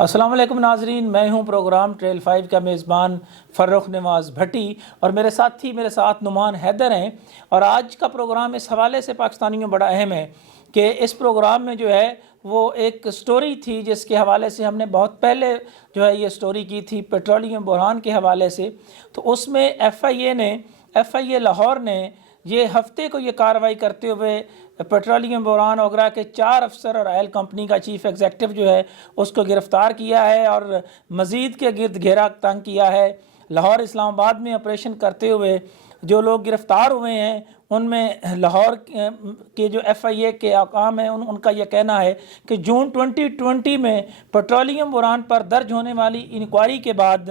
السلام علیکم ناظرین، میں ہوں پروگرام ٹریل 5 کا میزبان فرخ نواز بھٹی اور میرے ساتھ نعمان حیدر ہیں۔ اور آج کا پروگرام اس حوالے سے پاکستانیوں میں بڑا اہم ہے کہ اس پروگرام میں جو ہے وہ ایک سٹوری تھی جس کے حوالے سے ہم نے بہت پہلے جو ہے یہ سٹوری کی تھی پیٹرولیم بحران کے حوالے سے۔ تو اس میں ایف آئی اے لاہور نے یہ ہفتے کو یہ کارروائی کرتے ہوئے پیٹرولیم بحران اوگرا کے 4 افسر اور آئل کمپنی کا چیف ایگزیکٹو جو ہے اس کو گرفتار کیا ہے اور مزید کے گرد گھیرا تنگ کیا ہے۔ لاہور اسلام آباد میں آپریشن کرتے ہوئے جو لوگ گرفتار ہوئے ہیں ان میں لاہور کے جو ایف آئی اے کے حکام ہیں ان کا یہ کہنا ہے کہ جون 2020 میں پیٹرولیم بحران پر درج ہونے والی انکوائری کے بعد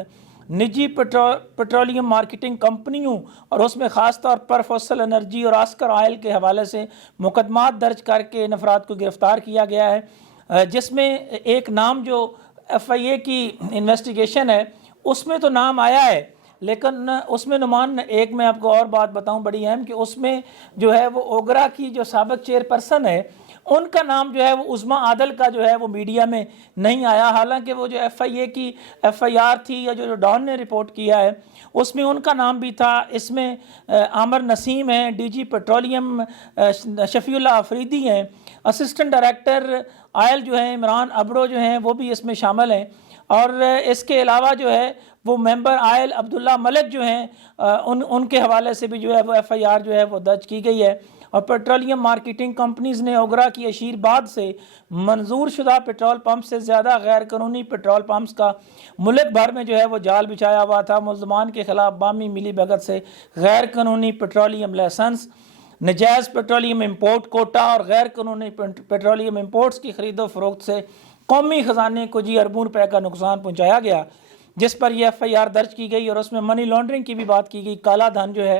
نجی پیٹرولیم مارکیٹنگ کمپنیوں اور اس میں خاص طور پر فوسل انرجی اور آسکر آئل کے حوالے سے مقدمات درج کر کے ان افراد کو گرفتار کیا گیا ہے، جس میں ایک نام جو ایف آئی اے کی انویسٹیگیشن ہے اس میں تو نام آیا ہے، لیکن اس میں نعمان ایک میں آپ کو اور بات بتاؤں بڑی اہم کہ اس میں جو ہے وہ اوگرا کی جو سابق چیئرپرسن ہے ان کا نام جو ہے وہ عظمیٰ عادل کا جو ہے وہ میڈیا میں نہیں آیا، حالانکہ وہ جو ایف آئی اے کی ایف آئی آر تھی یا جو ڈان نے رپورٹ کیا ہے اس میں ان کا نام بھی تھا۔ اس میں عامر نسیم ہیں، ڈی جی پیٹرولیم شفیع اللہ آفریدی ہیں، اسسٹنٹ ڈائریکٹر آئل جو ہیں عمران ابڑو جو ہیں وہ بھی اس میں شامل ہیں، اور اس کے علاوہ جو ہے وہ ممبر آئل عبداللہ ملک جو ہیں ان کے حوالے سے بھی جو ہے وہ ایف آئی آر جو ہے وہ درج کی گئی ہے۔ اور پیٹرولیم مارکیٹنگ کمپنیز نے اوگرا کی اشیر بعد سے منظور شدہ پیٹرول پمپ سے زیادہ غیر قانونی پیٹرول پمپس کا ملک بھر میں جو ہے وہ جال بچھایا ہوا تھا۔ ملزمان کے خلاف باہمی ملی بھگت سے غیر قانونی پیٹرولیم لائسنس، نجائز پیٹرولیم امپورٹ کوٹا اور غیر قانونی پیٹرولیم امپورٹس کی خرید و فروخت سے قومی خزانے کو اربوں روپے کا نقصان پہنچایا گیا، جس پر یہ ایف آئی آر درج کی گئی اور اس میں منی لانڈرنگ کی بھی بات کی گئی، کالا دھن جو ہے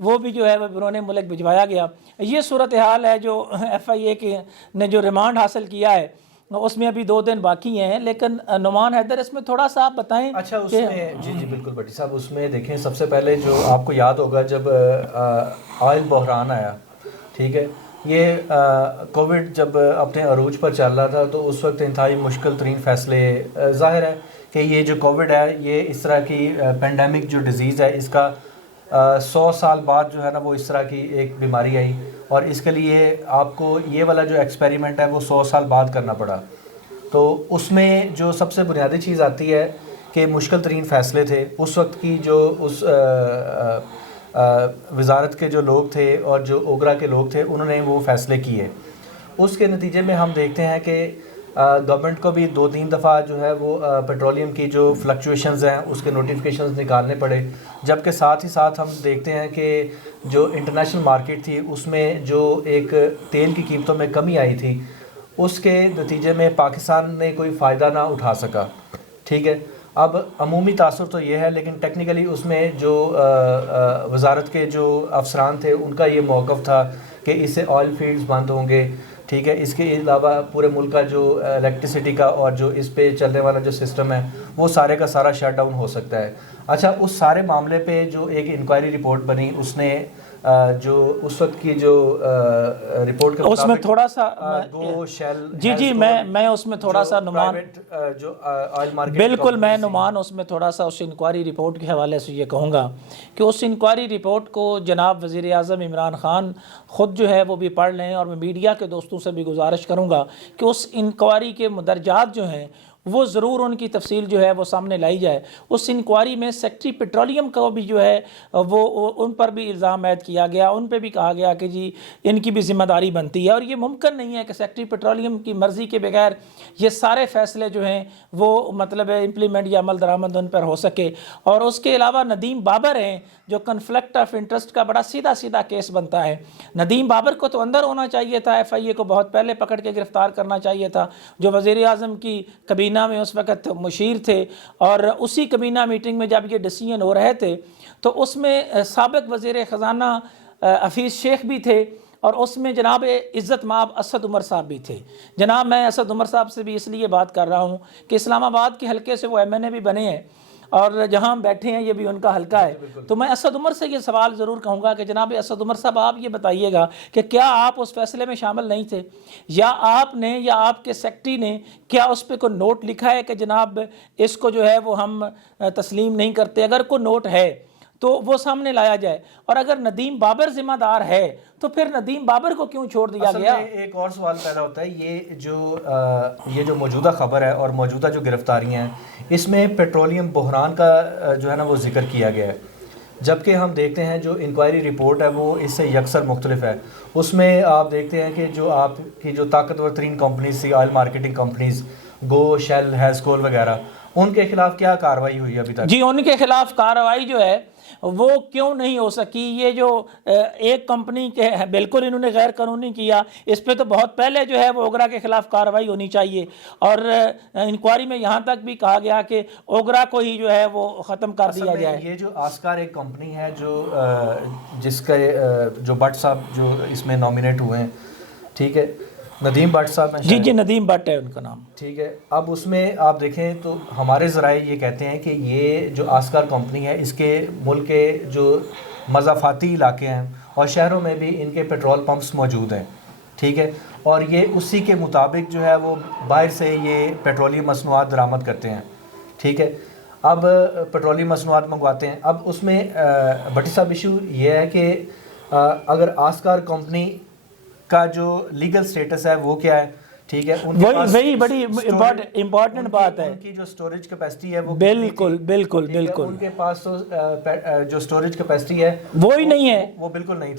وہ بھی جو ہے وہ بیرون ملک بھجوایا گیا۔ یہ صورتحال ہے جو ایف آئی اے نے جو ریمانڈ حاصل کیا ہے اس میں ابھی 2 دن باقی ہیں، لیکن نعمان حیدر اس میں تھوڑا سا آپ بتائیں۔ اچھا اس میں جی بالکل بھٹی صاحب، اس میں دیکھیں سب سے پہلے جو آپ کو یاد ہوگا جب آئل بحران آیا، ٹھیک ہے، یہ کووڈ جب اپنے عروج پر چل رہا تھا تو اس وقت انتہائی مشکل ترین فیصلے، ظاہر ہے کہ یہ جو کووڈ ہے یہ اس طرح کی پینڈیمک جو ڈیزیز ہے اس کا 100 سال بعد جو ہے نا وہ اس طرح کی ایک بیماری آئی، اور اس کے لیے آپ کو یہ والا جو ایکسپیریمنٹ ہے وہ 100 سال بعد کرنا پڑا۔ تو اس میں جو سب سے بنیادی چیز آتی ہے کہ مشکل ترین فیصلے تھے اس وقت کی، جو اس وزارت کے جو لوگ تھے اور جو اوگرا کے لوگ تھے انہوں نے وہ فیصلے کیے۔ اس کے نتیجے میں ہم دیکھتے ہیں کہ گورنمنٹ کو بھی 2-3 دفعہ جو ہے وہ پیٹرولیم کی جو فلکچویشنز ہیں اس کے نوٹیفیکیشنز نکالنے پڑے، جبکہ ساتھ ہی ساتھ ہم دیکھتے ہیں کہ جو انٹرنیشنل مارکیٹ تھی اس میں جو ایک تیل کی قیمتوں میں کمی آئی تھی اس کے نتیجے میں پاکستان نے کوئی فائدہ نہ اٹھا سکا، ٹھیک ہے۔ اب عمومی تاثر تو یہ ہے، لیکن ٹیکنیکلی اس میں جو وزارت کے جو افسران تھے ان کا یہ موقف تھا کہ اس سے آئل فیلڈز بند ہوں گے، ٹھیک ہے۔ اس کے علاوہ پورے ملک کا جو الیکٹریسٹی کا اور جو اس پہ چلنے والا جو سسٹم ہے وہ سارے کا سارا شٹ ڈاؤن ہو سکتا ہے۔ اچھا، اس سارے معاملے پہ جو ایک انکوائری رپورٹ بنی اس نے جو اس وقت کی جو رپورٹ کے اس میں تھوڑا سا جی میں اس میں تھوڑا سا نعمان جو آئل مارکیٹ بالکل میں نعمان اس میں تھوڑا سا اس انکوائری رپورٹ کے حوالے سے یہ کہوں گا کہ اس انکوائری رپورٹ کو جناب وزیر اعظم عمران خان خود جو ہے وہ بھی پڑھ لیں، اور میں میڈیا کے دوستوں سے بھی گزارش کروں گا کہ اس انکوائری کے مدرجات جو ہیں وہ ضرور ان کی تفصیل جو ہے وہ سامنے لائی جائے۔ اس انکوائری میں سیکٹری پیٹرولیم کو بھی جو ہے وہ ان پر بھی الزام عائد کیا گیا، ان پہ بھی کہا گیا کہ جی ان کی بھی ذمہ داری بنتی ہے، اور یہ ممکن نہیں ہے کہ سیکٹری پیٹرولیم کی مرضی کے بغیر یہ سارے فیصلے جو ہیں وہ مطلب امپلیمنٹ یا عمل درآمد ان پر ہو سکے۔ اور اس کے علاوہ ندیم بابر ہیں جو کنفلکٹ آف انٹرسٹ کا بڑا سیدھا کیس بنتا ہے۔ ندیم بابر کو تو اندر ہونا چاہیے تھا، ایف آئی اے کو بہت پہلے پکڑ کے گرفتار کرنا چاہیے تھا، جو وزیر اعظم کی کابینہ میں اس وقت مشیر تھے، اور اسی کابینہ میٹنگ میں جب یہ ڈیسیژن ہو رہے تھے تو اس میں سابق وزیر خزانہ حفیظ شیخ بھی تھے، اور اس میں جناب عزت مآب اسد عمر صاحب بھی تھے۔ جناب میں اسد عمر صاحب سے بھی اس لیے بات کر رہا ہوں کہ اسلام آباد کے حلقے سے وہ ایم این اے بھی بنے ہیں، اور جہاں ہم بیٹھے ہیں یہ بھی ان کا حلقہ ہے. تو میں اسد عمر سے یہ سوال ضرور کہوں گا کہ جناب اسد عمر صاحب آپ یہ بتائیے گا کہ کیا آپ اس فیصلے میں شامل نہیں تھے، یا آپ نے یا آپ کے سیکرٹری نے کیا اس پہ کوئی نوٹ لکھا ہے کہ جناب اس کو جو ہے وہ ہم تسلیم نہیں کرتے؟ اگر کوئی نوٹ ہے تو وہ سامنے لایا جائے، اور اگر ندیم بابر ذمہ دار ہے تو پھر ندیم بابر کو کیوں چھوڑ دیا گیا؟ ایک اور سوال پیدا ہوتا ہے، یہ جو موجودہ خبر ہے اور موجودہ جو گرفتاریاں ہیں اس میں پیٹرولیم بحران کا جو ہے نا وہ ذکر کیا گیا ہے، جبکہ ہم دیکھتے ہیں جو انکوائری رپورٹ ہے وہ اس سے یکسر مختلف ہے. اس میں آپ دیکھتے ہیں کہ جو آپ کی جو طاقتور ترین کمپنیز تھی، آئل مارکیٹنگ کمپنیز، گو، شیل، ہیزکول وغیرہ، ان کے خلاف کیا کارروائی ہوئی ابھی تک؟ جی ان کے خلاف کارروائی جو ہے وہ کیوں نہیں ہو سکی؟ یہ جو ایک کمپنی کے بالکل انہوں نے غیر قانونی کیا، اس پہ تو بہت پہلے جو ہے وہ اوگرا کے خلاف کارروائی ہونی چاہیے، اور انکوائری میں یہاں تک بھی کہا گیا کہ اوگرا کو ہی جو ہے وہ ختم کر دیا جائے. یہ جو آسکار ایک کمپنی ہے جس کا جو بٹ صاحب جو اس میں نامینیٹ ہوئے ہیں، ٹھیک ہے، ندیم بٹ صاحب ہیں، جی ندیم بٹ ہے ان کا نام، ٹھیک ہے. اب اس میں آپ دیکھیں تو ہمارے ذرائع یہ کہتے ہیں کہ یہ جو آسکار کمپنی ہے اس کے ملک کے جو مضافاتی علاقے ہیں اور شہروں میں بھی ان کے پیٹرول پمپس موجود ہیں، ٹھیک ہے، اور یہ اسی کے مطابق جو ہے وہ باہر سے یہ پیٹرولیم مصنوعات درآمد کرتے ہیں، ٹھیک ہے. اب پیٹرولیم مصنوعات منگواتے ہیں. اب اس میں بھٹی صاحب ایشو یہ ہے کہ اگر آسکار کمپنی کا جو لیگل سٹیٹس ہے وہ کیا ہے، ٹھیک ہے، وہی بڑی امپورٹنٹ بات ہے، ان کی جو سٹوریج کیپیسٹی ہے وہ بالکل ان کے پاس تو جو سٹوریج کیپیسٹی ہے وہی نہیں ہے، وہ بالکل نہیں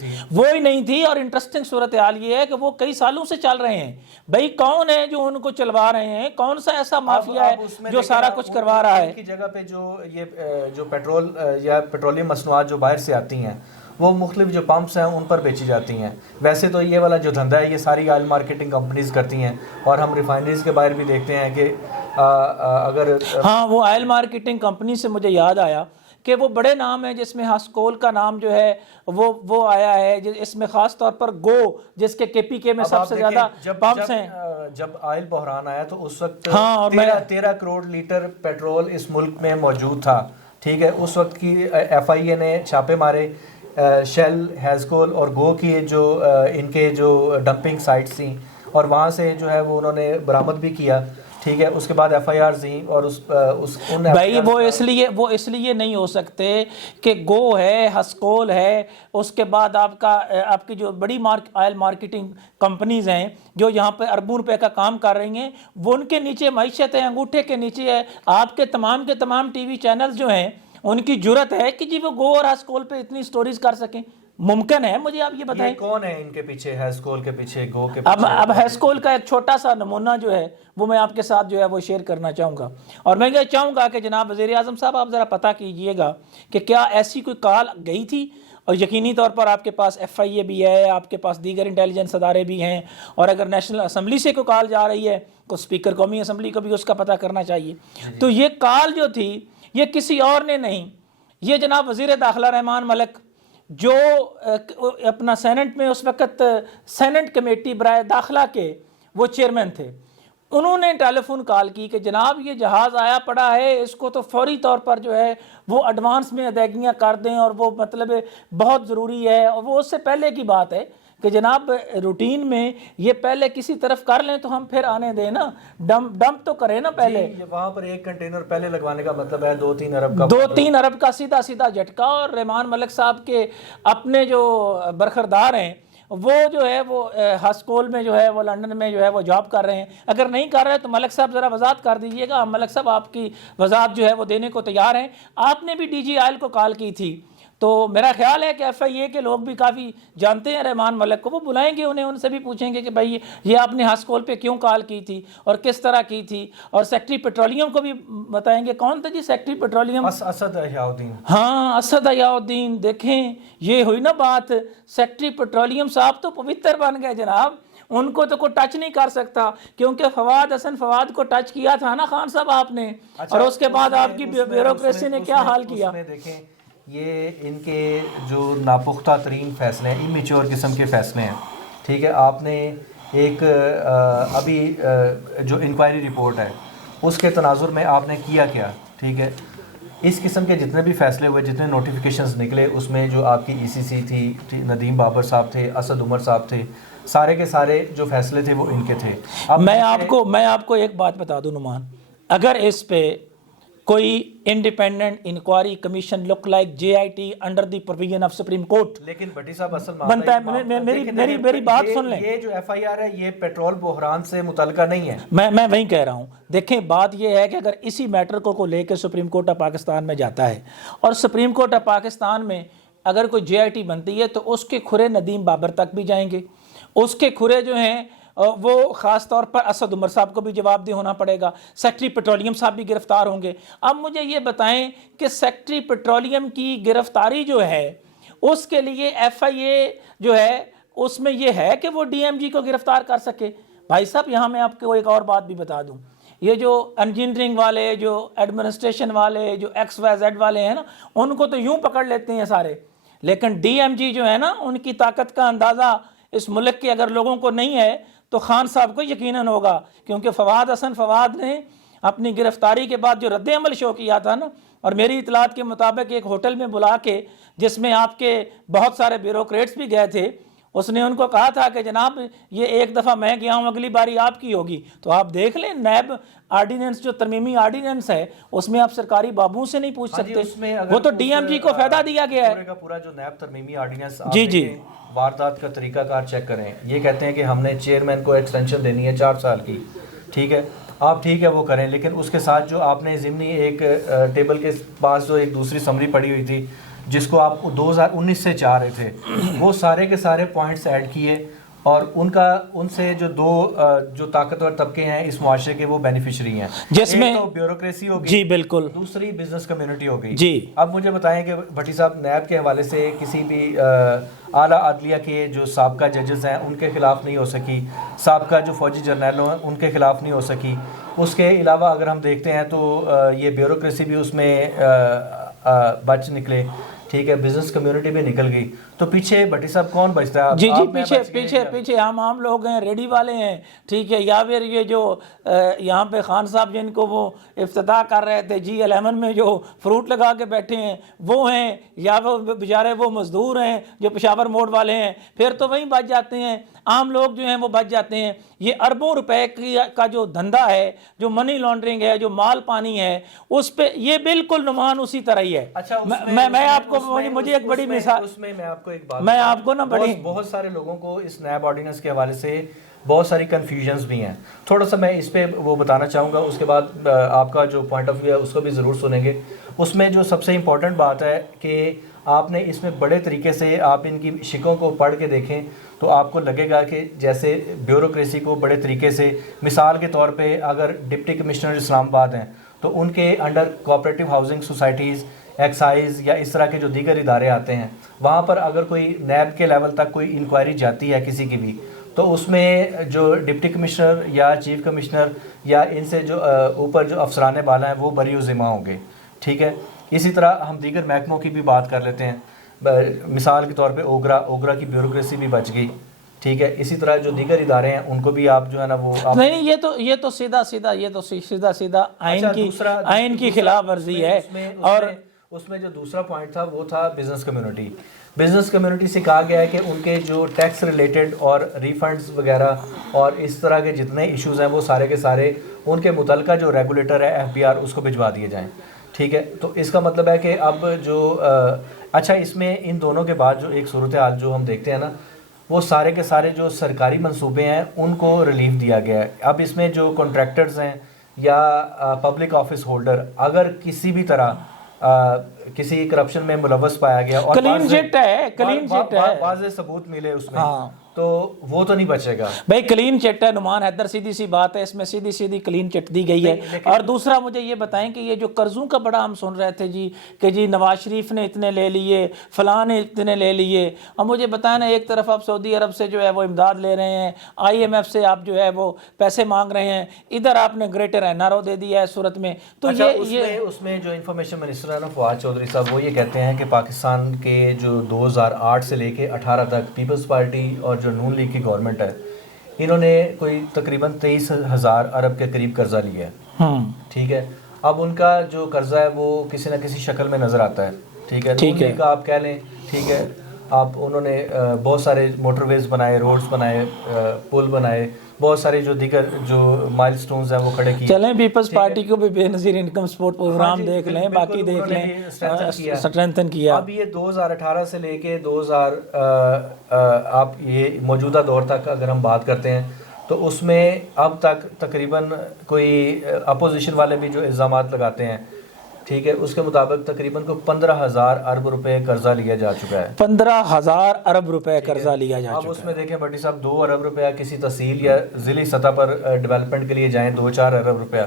تھی. اور انٹرسٹنگ صورتحال یہ ہے کہ وہ کئی سالوں سے چل رہے ہیں. بھائی کون ہے جو ان کو چلوا رہے ہیں؟ کون سا ایسا مافیا ہے جو سارا کچھ کروا رہا ہے؟ کی جگہ پہ جو پیٹرول یا پیٹرولیم مصنوعات جو باہر سے آتی ہیں وہ مختلف جو پمپس ہیں ان پر بیچی جاتی ہیں. ویسے تو یہ والا جو دھندا ہے یہ ساری آئل مارکیٹنگ کمپنیز کرتی ہیں، اور ہم ریفائنریز کے باہر بھی دیکھتے ہیں کہ اگر ہاں وہ آئل مارکیٹنگ کمپنی سے مجھے یاد آیا کہ وہ بڑے نام ہیں جس میں ہاسکول کا نام جو ہے وہ آیا ہے، اس میں خاص طور پر گو جس کے KPK میں سب سے زیادہ پمپس ہیں. جب آئل بحران آیا تو اس وقت 13 کروڑ لیٹر پیٹرول اس ملک میں موجود تھا، ٹھیک ہے. اس وقت کی FIA نے چھاپے مارے شیل، ہیزکول اور گو کی جو ان کے جو ڈمپنگ سائٹس تھیں، اور وہاں سے جو ہے وہ انہوں نے برآمد بھی کیا، ٹھیک ہے. اس کے بعد FIRs دیں اور بھائی وہ اس لیے نہیں ہو سکتے کہ گو ہے، ہسکول ہے، اس کے بعد آپ کی جو بڑی آئل مارکیٹنگ کمپنیز ہیں جو یہاں پہ اربوں روپے کا کام کر رہی ہیں، وہ ان کے نیچے معیشت ہے، انگوٹھے کے نیچے ہے. آپ کے تمام TV چینلز جو ہیں ان کی جرت ہے کہ جی وہ گو اور ہسکول پہ اتنی سٹوریز کر سکیں؟ ممکن ہے؟ مجھے آپ یہ بتائیں کون ہے ان کے پیچھے، ہیزکول کے پیچھے، گو کے پیچھے؟ اب ہیزکول کا ایک چھوٹا سا نمونہ جو ہے وہ میں آپ کے ساتھ جو ہے وہ شیئر کرنا چاہوں گا، اور میں یہ چاہوں گا کہ جناب وزیر اعظم صاحب آپ ذرا پتہ کیجئے گا کہ کیا ایسی کوئی کال گئی تھی. اور یقینی طور پر آپ کے پاس FIA بھی ہے، آپ کے پاس دیگر انٹیلیجنس ادارے بھی ہیں، اور اگر نیشنل اسمبلی سے کوئی کال جا رہی ہے تو اسپیکر قومی اسمبلی کو بھی اس کا پتہ کرنا چاہیے. تو یہ کال جو تھی یہ کسی اور نے نہیں، یہ جناب وزیر داخلہ رحمان ملک جو اپنا سینٹ میں اس وقت سینٹ کمیٹی برائے داخلہ کے وہ چیئرمین تھے، انہوں نے ٹیلی فون کال کی کہ جناب یہ جہاز آیا پڑا ہے، اس کو تو فوری طور پر جو ہے وہ ایڈوانس میں ادائیگیاں کر دیں، اور وہ مطلب بہت ضروری ہے. اور وہ اس سے پہلے کی بات ہے کہ جناب روٹین میں یہ پہلے کسی طرف کر لیں تو ہم پھر آنے دیں نا، ڈمپ تو کریں نا پہلے. وہاں پر ایک کنٹینر پہلے لگوانے کا مطلب ہے 2-3 ارب کا سیدھا جھٹکا. اور رحمان ملک صاحب کے اپنے جو برخردار ہیں وہ جو ہے وہ ہاسکول میں جو ہے وہ لنڈن میں جو ہے وہ جاب کر رہے ہیں. اگر نہیں کر رہے تو ملک صاحب ذرا وضاحت کر دیجئے گا. ملک صاحب آپ کی وضاحت جو ہے وہ دینے کو تیار ہیں. آپ نے بھی DG آئل کو کال کی تھی، تو میرا خیال ہے کہ FIA کے لوگ بھی کافی جانتے ہیں رحمان ملک کو، وہ بلائیں گے انہیں، ان سے بھی پوچھیں گے کہ بھائی یہ آپ نے ہاسکول پہ کیوں کال کی تھی اور کس طرح کی تھی. اور سیکٹری پیٹرولیم کو بھی بتائیں گے. کون تھا جی سیکٹری پیٹرولیم؟ اسد احیاء الدین. ہاں اسد احیاء الدین. دیکھیں یہ ہوئی نا بات، سیکٹری پیٹرولیم صاحب تو پوتر بن گئے جناب، ان کو تو کوئی ٹچ نہیں کر سکتا، کیونکہ فواد حسن فواد کو ٹچ کیا تھا نا خان صاحب آپ نے، اور اس کے بعد آپ کی بیوروکریسی نے کیا حال کیا. دیکھیں یہ ان کے جو ناپختہ ترین فیصلے ہیں، امیچور قسم کے فیصلے ہیں، ٹھیک ہے. آپ نے ایک ابھی جو انکوائری رپورٹ ہے اس کے تناظر میں آپ نے کیا، ٹھیک ہے، اس قسم کے جتنے بھی فیصلے ہوئے, جتنے نوٹیفیکیشنز نکلے, اس میں جو آپ کی ای سی سی تھی, ندیم بابر صاحب تھے, اسد عمر صاحب تھے, سارے کے سارے جو فیصلے تھے وہ ان کے تھے. اب میں آپ کو ایک بات بتا دوں نعمان, اگر اس پہ کوئی independent inquiry commission look like JIT under the provision of supreme court, لیکن بھٹی صاحب اصل بنتا ہے, میری بات سن لیں. یہ جو FIR ہے یہ پیٹرول بحران سے متعلقہ نہیں ہے. میں وہیں کہہ رہا ہوں. دیکھیں بات یہ ہے کہ اگر اسی میٹر کو لے کے سپریم کورٹ آف پاکستان میں جاتا ہے, اور سپریم کورٹ آف پاکستان میں اگر کوئی JIT بنتی ہے تو اس کے کھرے ندیم بابر تک بھی جائیں گے, اس کے کھرے جو ہیں وہ خاص طور پر اسد عمر صاحب کو بھی جواب دہ ہونا پڑے گا, سیکٹری پیٹرولیم صاحب بھی گرفتار ہوں گے. اب مجھے یہ بتائیں کہ سیکٹری پیٹرولیم کی گرفتاری جو ہے اس کے لیے FIA جو ہے اس میں یہ ہے کہ وہ DMG کو گرفتار کر سکے. بھائی صاحب یہاں میں آپ کو ایک اور بات بھی بتا دوں, یہ جو انجینئرنگ والے, جو ایڈمنسٹریشن والے, جو XYZ والے ہیں نا, ان کو تو یوں پکڑ لیتے ہیں سارے, لیکن DMG جو ہے نا ان کی طاقت کا اندازہ اس ملک کے اگر لوگوں کو نہیں ہے تو خان صاحب کو یقیناً ہوگا, کیونکہ فواد حسن فواد نے اپنی گرفتاری کے بعد جو رد عمل شو کیا تھا نا, اور میری اطلاعات کے مطابق ایک ہوٹل میں بلا کے جس میں آپ کے بہت سارے بیوروکریٹس بھی گئے تھے, اس نے ان کو کہا تھا کہ جناب یہ ایک دفعہ میں گیا ہوں, اگلی باری آپ کی ہوگی. تو آپ دیکھ لیں نیب آرڈیننس جو ترمیمی آرڈیننس ہے اس میں آپ سرکاری بابوں سے نہیں پوچھ سکتے, وہ تو DMG کو فائدہ دیا گیا ہے. پورا جو نیب ترمیمی آرڈیننس جی واردات کا طریقہ کار چیک کریں, یہ کہتے ہیں کہ ہم نے چیئرمین کو ایکسٹینشن دینی ہے 4 سال کی, ٹھیک ہے, آپ ٹھیک ہے وہ کریں, لیکن اس کے ساتھ جو آپ نے ضمنی ایک ٹیبل کے پاس جو ایک دوسری سمری پڑی ہوئی تھی جس کو آپ 2019 سے چاہ رہے تھے, وہ سارے کے سارے پوائنٹس ایڈ کیے, اور ان سے جو طاقتور طبقے ہیں اس معاشرے کے وہ بینیفیشری ہیں, جس میں تو بیوروکریسی ہوگی, جی بالکل, دوسری بزنس کمیونٹی ہو گئی. جی اب مجھے بتائیں کہ بھٹی صاحب نیب کے حوالے سے کسی بھی اعلیٰ عدلیہ کے جو سابقہ ججز ہیں ان کے خلاف نہیں ہو سکی, سابقہ جو فوجی جرنیلوں ہیں ان کے خلاف نہیں ہو سکی. اس کے علاوہ اگر ہم دیکھتے ہیں تو یہ بیوروکریسی بھی اس میں بچ نکلے, ٹھیک ہے, بزنس کمیونٹی بھی نکل گئی. تو پیچھے بھٹی صاحب کون بچتا ہے؟ جی پیچھے ہم عام لوگ ہیں, ریڈی والے ہیں, ٹھیک ہے, یا پھر یہ جو یہاں پہ خان صاحب جن کو وہ افتتاح کر رہے تھے G11 میں جو فروٹ لگا کے بیٹھے ہیں وہ ہیں, یا وہ بیچارے وہ مزدور ہیں جو پشاور موڑ والے ہیں, پھر تو وہیں بچ جاتے ہیں. عام لوگ جو ہیں وہ بچ جاتے ہیں. یہ اربوں روپے کا جو دھندا ہے, جو منی لانڈرنگ ہے, جو مال پانی ہے, اس پہ یہ بالکل نعمان اسی طرح ہی ہے. میں آپ کو, مجھے ایک بڑی مثال, اس میں آپ کو ایک بات, میں آپ کو نا بہت سارے لوگوں کو اس نیب آرڈیننس کے حوالے سے بہت ساری کنفیوژنز بھی ہیں. تھوڑا سا میں اس پہ وہ بتانا چاہوں گا, اس کے بعد آپ کا جو پوائنٹ آف ویو ہے اس کو بھی ضرور سنیں گے. اس میں جو سب سے امپورٹنٹ بات ہے کہ آپ نے اس میں بڑے طریقے سے آپ ان کی شکوں کو پڑھ کے دیکھیں تو آپ کو لگے گا کہ جیسے بیوروکریسی کو بڑے طریقے سے, مثال کے طور پہ اگر ڈپٹی کمشنر اسلام آباد ہیں تو ان کے under cooperative housing societies, excise یا اس طرح کے جو دیگر ادارے آتے ہیں, وہاں پر اگر کوئی نیب کے لیول تک کوئی انکوائری جاتی ہے کسی کی بھی, تو اس میں جو ڈپٹی کمشنر یا چیف کمشنر یا ان سے جو اوپر جو افسرانے بالا ہیں وہ بری و ذمہ ہوں گے, ٹھیک ہے. اسی طرح ہم دیگر محکموں کی بھی بات کر لیتے ہیں, مثال کے طور پہ اوگرا کی بیوروکریسی بھی بچ گئی, ٹھیک ہے. اسی طرح جو دیگر ادارے ہیں ان کو بھی آپ جو ہے نا وہ نہیں, یہ تو سیدھا آئین کی خلاف ورزی ہے. اور اس میں جو دوسرا پوائنٹ تھا وہ تھا بزنس کمیونٹی. بزنس کمیونٹی سے کہا گیا ہے کہ ان کے جو ٹیکس ریلیٹڈ اور ریفنڈز وغیرہ اور اس طرح کے جتنے ایشوز ہیں وہ سارے کے سارے ان کے متعلقہ جو ریگولیٹر ہے FBR اس کو بھجوا دیے جائیں, ٹھیک ہے. تو اس کا مطلب ہے کہ اب جو اچھا, اس میں ان دونوں کے بعد جو ایک صورتحال جو ہم دیکھتے ہیں نا, وہ سارے کے سارے جو سرکاری منصوبے ہیں ان کو ریلیف دیا گیا ہے. اب اس میں جو کنٹریکٹرز ہیں یا پبلک آفس ہولڈر اگر کسی بھی طرح کسی کرپشن میں ملوث پایا گیا اور کلین چٹ ہے, واضح ثبوت ملے اس میں, تو وہ تو نہیں بچے گا بھائی. کلین چٹ ہے نعمان حیدر, سیدھی سی بات ہے, اس میں سیدھی کلین چٹ دی گئی ہے. اور دوسرا مجھے یہ بتائیں کہ یہ جو قرضوں کا بڑا ہم سن رہے تھے جی کہ جی نواز شریف نے اتنے لے لیے, فلاں نے اتنے لے لیے, اب مجھے بتائیں نا, ایک طرف آپ سعودی عرب سے جو ہے وہ امداد لے رہے ہیں, IMF سے آپ جو ہے وہ پیسے مانگ رہے ہیں, ادھر آپ نے گریٹر NRO دے دیا ہے صورت میں. تو اس میں جو انفارمیشن منسٹر ہے نا فواد چودھری صاحب, وہ یہ کہتے ہیں کہ پاکستان کے جو 2008 سے لے کے 18 تک پیپلز پارٹی اور جو نون لیگ کی گورنمنٹ ہے, انہوں نے کوئی تقریباً 23,000 ارب کے قریب قرضہ لیا ہے, ٹھیک ہے. اب ان کا جو قرضہ ہے وہ کسی نہ کسی شکل میں نظر آتا ہے. ٹھیک ہے, نون لیگ کا آپ کہہ لیں, ٹھیک ہے, آپ انہوں نے بہت سارے موٹر ویز بنائے, روڈز بنائے, پل بنائے, بہت سارے جو دیگر جو مائل سٹونز ہیں وہ کھڑے کیے. چلیں پیپلز پارٹی کو بھی بے نظیر انکم سپورٹ پروگرام دیکھ لیں, باقی دیکھ لیں, اسٹرینتھن کیا. اب یہ 2018 سے لے کے 2000 آپ یہ موجودہ دور تک اگر ہم بات کرتے ہیں تو اس میں اب تک تقریباً کوئی اپوزیشن والے بھی جو الزامات لگاتے ہیں, ٹھیک ہے, اس کے مطابق تقریباً کو 15,000 ارب روپے قرضہ لیا جا چکا ہے. 15,000 ارب روپے قرضہ لیا جا چکا ہے. اب اس میں دیکھیں بھٹی صاحب 2 ارب روپیہ کسی تحصیل یا ضلعی سطح پر ڈیولپمنٹ کے لیے جائیں, 2-4 ارب روپیہ,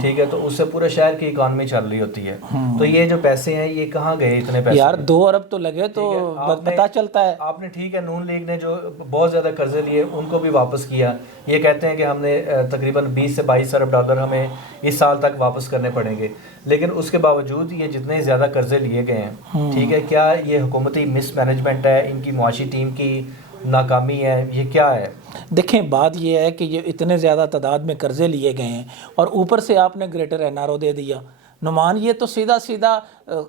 ٹھیک ہے, تو اس سے پورے شہر کی اکانومی چل رہی ہوتی ہے. تو یہ جو پیسے ہیں یہ کہاں گئے اتنے پیسے؟ یار 2 ارب تو لگے تو پتہ چلتا ہے. آپ نے ٹھیک ہے, نون لیگ نے جو بہت زیادہ قرضے لیے ان کو بھی واپس کیا. یہ کہتے ہیں کہ ہم نے تقریباً 20 سے 22 ارب ڈالر ہمیں اس سال تک واپس کرنے پڑیں گے, لیکن اس کے باوجود یہ جتنے زیادہ قرضے لیے گئے ہیں, ٹھیک ہے, کیا یہ حکومتی مس مینجمنٹ ہے, ان کی معاشی ٹیم کی ناکامی ہے, یہ کیا ہے؟ دیکھیں بات یہ ہے کہ یہ اتنے زیادہ تعداد میں قرضے لیے گئے ہیں اور اوپر سے آپ نے گریٹر این آر او دے دیا. نعمان یہ تو سیدھا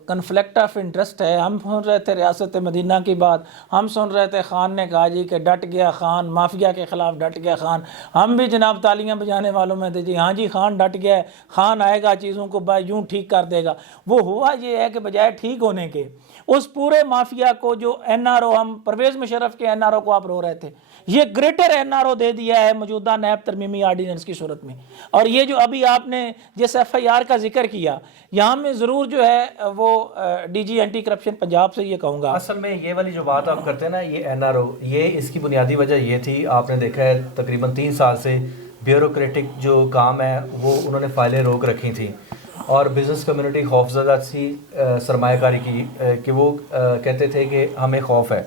کنفلکٹ آف انٹرسٹ ہے. ہم سن رہے تھے ریاست مدینہ کی بات, ہم سن رہے تھے خان نے کہا جی کہ ڈٹ گیا خان, مافیا کے خلاف ڈٹ گیا خان. ہم بھی جناب تالیاں بجانے والوں میں تھے, جی ہاں جی خان ڈٹ گیا ہے, خان آئے گا چیزوں کو یوں ٹھیک کر دے گا. وہ ہوا یہ ہے کہ بجائے ٹھیک ہونے کے اس پورے مافیا کو جو این آر او, ہم پرویز مشرف کے این آر او کو آپ رو رہے تھے, یہ گریٹر این آر او دے دیا ہے موجودہ نیب ترمیمی آرڈیننس کی صورت میں. اور یہ جو ابھی آپ نے جس ایف آئی آر کا ذکر کیا, یہاں میں ضرور جو ہے وہ D G anti corruption Punjab سے یہ کہوں گا, اصل میں یہ والی جو بات آپ کرتے ہیں نا, یہ این آر او, یہ اس کی بنیادی وجہ یہ تھی, آپ نے دیکھا ہے تقریباً 3 سال سے بیوروکریٹک جو کام ہے وہ انہوں نے فائلیں روک رکھی تھیں اور بزنس کمیونٹی خوفزدہ تھی سرمایہ کاری کی, کہ وہ کہتے تھے کہ ہمیں خوف ہے.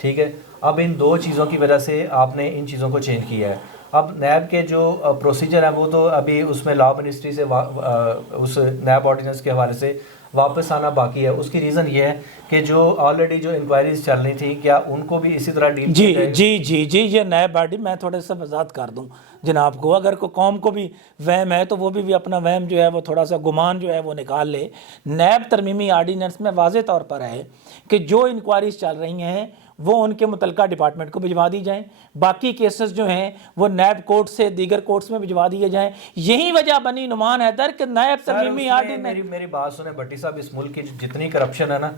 ٹھیک ہے, اب ان 2 چیزوں کی وجہ سے آپ نے ان چیزوں کو چینج کیا ہے. اب نیب کے جو پروسیجر ہیں وہ تو ابھی اس میں لا منسٹری سے اس نیب آرڈیننس کے حوالے سے واپس آنا باقی ہے. اس کی ریزن یہ ہے کہ جو آلریڈی جو انکوائریز چل رہی تھیں, کیا ان کو بھی اسی طرح ڈیل کیا جی یہ نیب باڈی, میں تھوڑے سے وضاحت کر دوں جناب کو, اگر کوئی قوم کو بھی وہم ہے تو وہ بھی اپنا وہم جو ہے وہ تھوڑا سا گمان جو ہے وہ نکال لے. نیب ترمیمی آرڈیننس میں واضح طور پر ہے کہ جو انکوائریز چل رہی ہیں وہ ان کے متعلقہ ڈپارٹمنٹ کو بھجوا دی جائیں, باقی کیسز جو ہیں وہ نیب کورٹ سے دیگر کورٹس میں بھجوا دیے جائیں. یہی وجہ بنی نعمان حیدر کہ نیب ترمیمی آرڈیننس, میری بات سنیں بھٹی صاحب, اس ملک کی جتنی کرپشن ہے نا,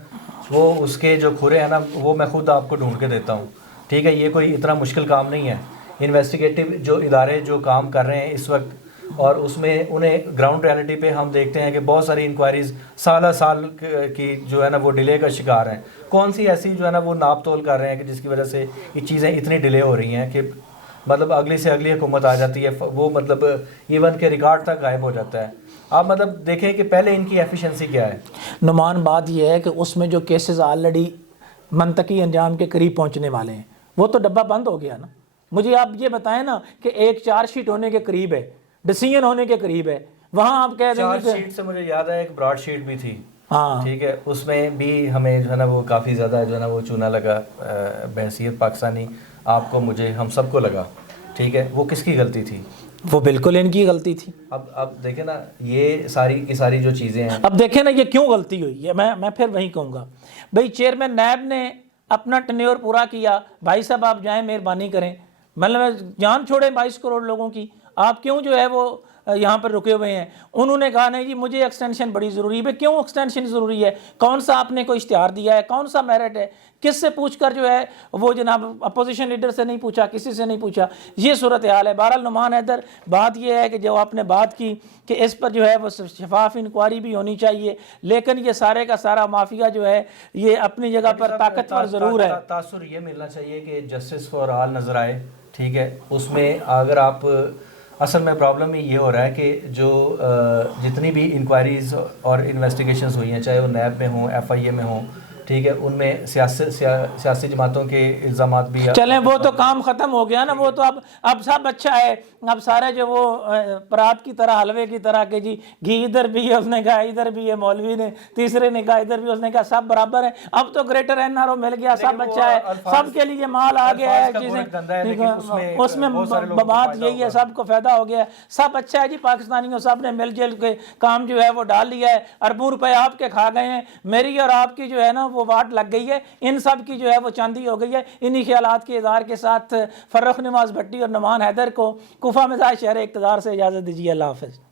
وہ اس کے جو کھرے ہیں نا, وہ میں خود آپ کو ڈھونڈ کے دیتا ہوں. ٹھیک ہے, یہ کوئی اتنا مشکل کام نہیں ہے. انویسٹیگیٹو جو ادارے جو کام کر رہے ہیں اس وقت, اور اس میں انہیں گراؤنڈ ریالٹی پہ ہم دیکھتے ہیں کہ بہت ساری انکوائریز سال کی جو ہے نا وہ ڈیلے کا شکار ہیں. کون سی ایسی جو ہے نا وہ ناپ تول کر رہے ہیں کہ جس کی وجہ سے یہ چیزیں اتنی ڈیلے ہو رہی ہیں کہ مطلب اگلی سے اگلی حکومت آ جاتی ہے, وہ مطلب ایون کے ریکارڈ تک غائب ہو جاتا ہے. آپ مطلب دیکھیں کہ پہلے ان کی ایفیشنسی کیا ہے. نعمان بات یہ ہے کہ اس میں جو کیسز آلریڈی منطقی انجام کے قریب پہنچنے والے ہیں وہ تو ڈبہ بند ہو گیا نا. مجھے آپ یہ بتائیں نا کہ ایک چارج شیٹ ہونے کے قریب ہے, ڈیسیژن ہونے کے قریب ہے, وہاں آپ کہہ دیں گے چارج شیٹ سے مجھے یاد ہے ایک براڈ شیٹ بھی تھی. ہاں ٹھیک ہے, اس میں بھی ہمیں جو ہے نا وہ کافی زیادہ جو ہے نا وہ چونا لگا بحیثیت پاکستانی, آپ کو مجھے ہم سب کو لگا. ٹھیک ہے, وہ کس کی غلطی تھی؟ وہ بالکل ان کی غلطی تھی. اب دیکھیں نا یہ ساری کی ساری جو چیزیں ہیں, اب دیکھیں نا یہ کیوں غلطی ہوئی ہے. میں پھر وہی کہوں گا, بھئی چیئرمین نیب نے اپنا ٹینیور پورا کیا, بھائی صاحب آپ جائیں مہربانی کریں, مطلب جان چھوڑیں 22 کروڑ لوگوں کی, آپ کیوں جو ہے وہ یہاں پر رکے ہوئے ہیں. انہوں نے کہا نہیں جی مجھے ایکسٹینشن بڑی ضروری ہے. کیوں ایکسٹینشن ضروری ہے؟ کون سا آپ نے کوئی اشتہار دیا ہے؟ کون سا میرٹ ہے؟ کس سے پوچھ کر جو ہے وہ جناب اپوزیشن لیڈر سے نہیں پوچھا, کسی سے نہیں پوچھا. یہ صورتحال ہے. بہرحال نعمان حیدر, بات یہ ہے کہ جو آپ نے بات کی کہ اس پر جو ہے وہ شفاف انکوائری بھی ہونی چاہیے, لیکن یہ سارے کا سارا مافیا جو ہے یہ اپنی جگہ پر طاقتور ضرور ہے. تاثر یہ ملنا چاہیے کہ جسٹس فار آل نظر آئے. ٹھیک ہے, اس میں اگر آپ اصل میں پرابلم یہ ہو رہا ہے کہ جو جتنی بھی انکوائریز اور انویسٹیگیشنز ہوئی ہیں, چاہے وہ نیب میں ہوں, ایف آئی اے میں ہوں, ٹھیک ہے، ان میں سیاسی جماعتوں کے الزامات بھی چلیں وہ تو کام ختم ہو گیا نا، وہ تو اب سب اچھا ہے، اب سارے جو وہ پرات کی طرح حلوے کی طرح کہ جی گھی ادھر بھی ہے، اس نے کہا ادھر بھی ہے، مولوی نے تیسرے نے کہا ادھر بھی، اس نے کہا سب برابر ہے، اب تو گریٹر این آر او مل گیا، سب اچھا ہے، سب کے لیے مال آ گیا ہے، اس میں بات یہی ہے، سب کو فائدہ ہو گیا ہے، سب اچھا ہے جی، پاکستانیوں سب نے مل جل کے کام جو ہے وہ ڈال لیا ہے، اربوں روپے آپ کے کھا گئے ہیں، میری اور آپ کی جو ہے نا وہ واٹ لگ گئی ہے، ان سب کی جو ہے وہ چاندی ہو گئی ہے۔ انہی خیالات کے اظہار کے ساتھ فرخ نواز بھٹی اور نعمان حیدر کو کوفہ مزاج شہر اقتدار سے اجازت دیجیے، اللہ حافظ۔